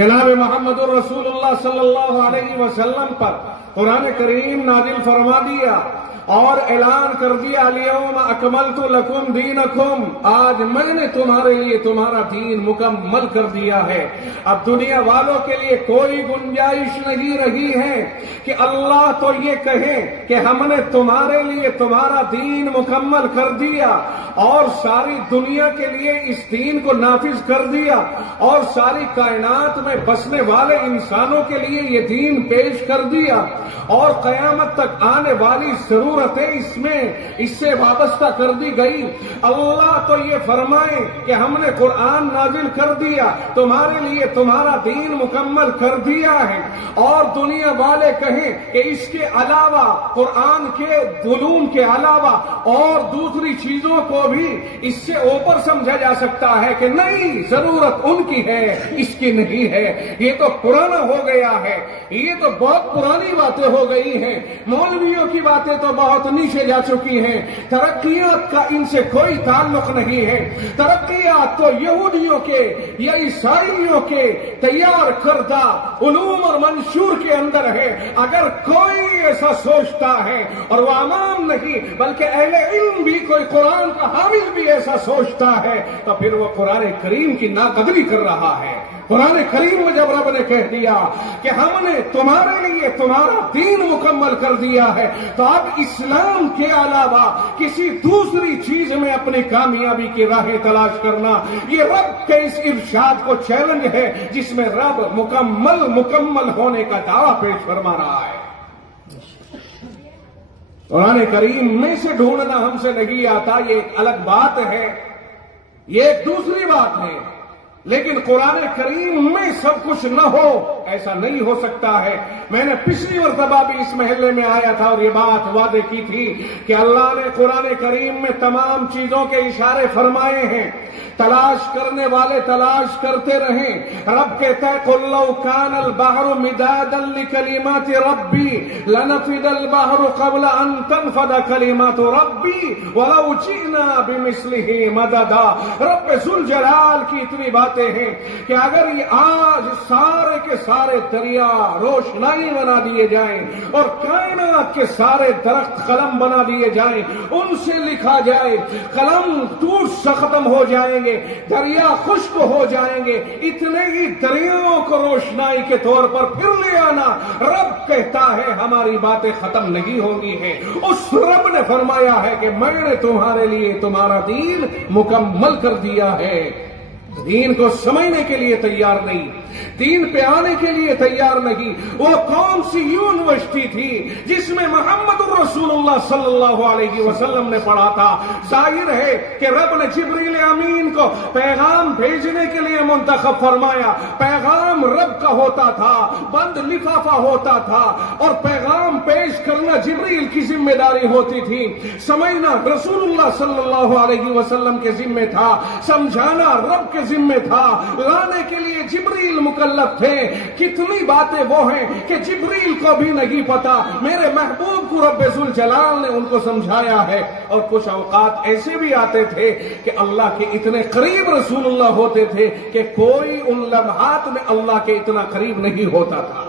جناب محمد الرسول اللہ صلی اللہ علیہ وسلم پر قرآن کریم نازل فرما دیا اور اعلان کر دیا الیوم اکملت لکم دینکم، آج میں نے تمہارے لیے تمہارا دین مکمل کر دیا ہے۔ اب دنیا والوں کے لیے کوئی گنجائش نہیں رہی ہے کہ اللہ تو یہ کہے کہ ہم نے تمہارے لیے تمہارا دین مکمل کر دیا اور ساری دنیا کے لیے اس دین کو نافذ کر دیا اور ساری کائنات میں بسنے والے انسانوں کے لیے یہ دین پیش کر دیا اور قیامت تک آنے والی ضرورتیں اس سے وابستہ کر دی گئی۔ اللہ تو یہ فرمائے کہ ہم نے قرآن نازل کر دیا، تمہارے لیے تمہارا دین مکمل کر دیا ہے، اور دنیا والے کہیں کہ اس کے علاوہ قرآن کے علوم کے علاوہ اور دوسری چیزوں کو بھی اس سے اوپر سمجھا جا سکتا ہے کہ نہیں، ضرورت ان کی ہے، اس کی نہیں ہے، یہ تو پرانا ہو گیا ہے، یہ تو بہت پرانی باتیں ہو گئی ہیں، مولویوں کی باتیں تو بہت نیچے جا چکی ہیں، ترقیات کا ان سے کوئی تعلق نہیں ہے، ترقیات تو یہودیوں کے یا عیسائیوں کے تیار کردہ علوم اور منشور کے اندر ہے۔ اگر کوئی ایسا سوچتا ہے، اور وہ عوام نہیں بلکہ اہل علم بھی، کوئی قرآن کا حامل بھی ایسا سوچتا ہے، تو پھر وہ قرآن کریم کی ناقدری کر رہا ہے۔ قرآن کریم میں جب رب نے کہہ دیا کہ ہم نے تمہارے لیے تمہارا دین مکمل کر دیا ہے، تو اب اسلام کے علاوہ کسی دوسری چیز میں اپنی کامیابی کی راہیں تلاش کرنا، یہ رب کے اس ارشاد کو چیلنج ہے جس میں رب مکمل ہونے کا دعویٰ پیش فرما رہا ہے۔ قرآن کریم میں سے ڈھونڈنا ہم سے نہیں آتا، یہ ایک الگ بات ہے، یہ ایک دوسری بات ہے، لیکن قرآن کریم میں سب کچھ نہ ہو ایسا نہیں ہو سکتا ہے۔ میں نے پچھلی مرتبہ بھی اس محلے میں آیا تھا اور یہ بات وعدے کی تھی کہ اللہ نے قرآن کریم میں تمام چیزوں کے اشارے فرمائے ہیں، تلاش کرنے والے تلاش کرتے رہیں۔ رب کہتا ہے قُلْ لَوْ كَانَ الْبَحْرُ مِدَادًا لِكَلِمَاتِ رَبِّي لَنَفِدَ الْبَحْرُ قَبْلَ أَن تَنفَدَ كَلِمَاتُ رَبِّي وَلَوْ جِئْنَا بِمِثْلِهِ مَدَدًا۔ رب ذوالجلال کی اتنی باتیں ہیں کہ اگر یہ آج سارے کے سارے دریا روشنائی بنا دیے جائیں اور کائنات کے سارے درخت قلم بنا دیے جائیں، ان سے لکھا جائے، قلم ٹوٹ سے ختم ہو جائیں گے، دریا خشک ہو جائیں گے، اتنے ہی دریاؤں کو روشنائی کے طور پر پھر لے آنا، رب کہتا ہے ہماری باتیں ختم نہیں ہونی ہیں۔ اس رب نے فرمایا ہے کہ میں نے تمہارے لیے تمہارا دین مکمل کر دیا ہے۔ دین کو سمجھنے کے لیے تیار نہیں، دین پہ آنے کے لیے تیار نہیں۔ وہ کون سی یونیورسٹی تھی جس میں محمد الرسول اللہ صلی اللہ علیہ وسلم نے پڑھا تھا؟ ظاہر ہے کہ رب نے جبریل امین کو پیغام بھیجنے کے لیے منتخب فرمایا، پیغام رب کا ہوتا تھا، بند لفافہ ہوتا تھا، اور پیغام پیش کرنا جبریل کی ذمہ داری ہوتی تھی، سمجھنا رسول اللہ صلی اللہ علیہ وسلم کے ذمہ تھا، سمجھانا رب کے ذمہ تھا، لانے کے لیے جبریل مکلف تھے۔ کتنی باتیں وہ ہیں کہ جبریل کو بھی نہیں پتا، میرے محبوب کو رب ذوالجلال نے ان کو سمجھایا ہے۔ اور کچھ اوقات ایسے بھی آتے تھے کہ اللہ کے اتنے قریب رسول اللہ ہوتے تھے کہ کوئی ان لمحات میں اللہ کے اتنا قریب نہیں ہوتا تھا۔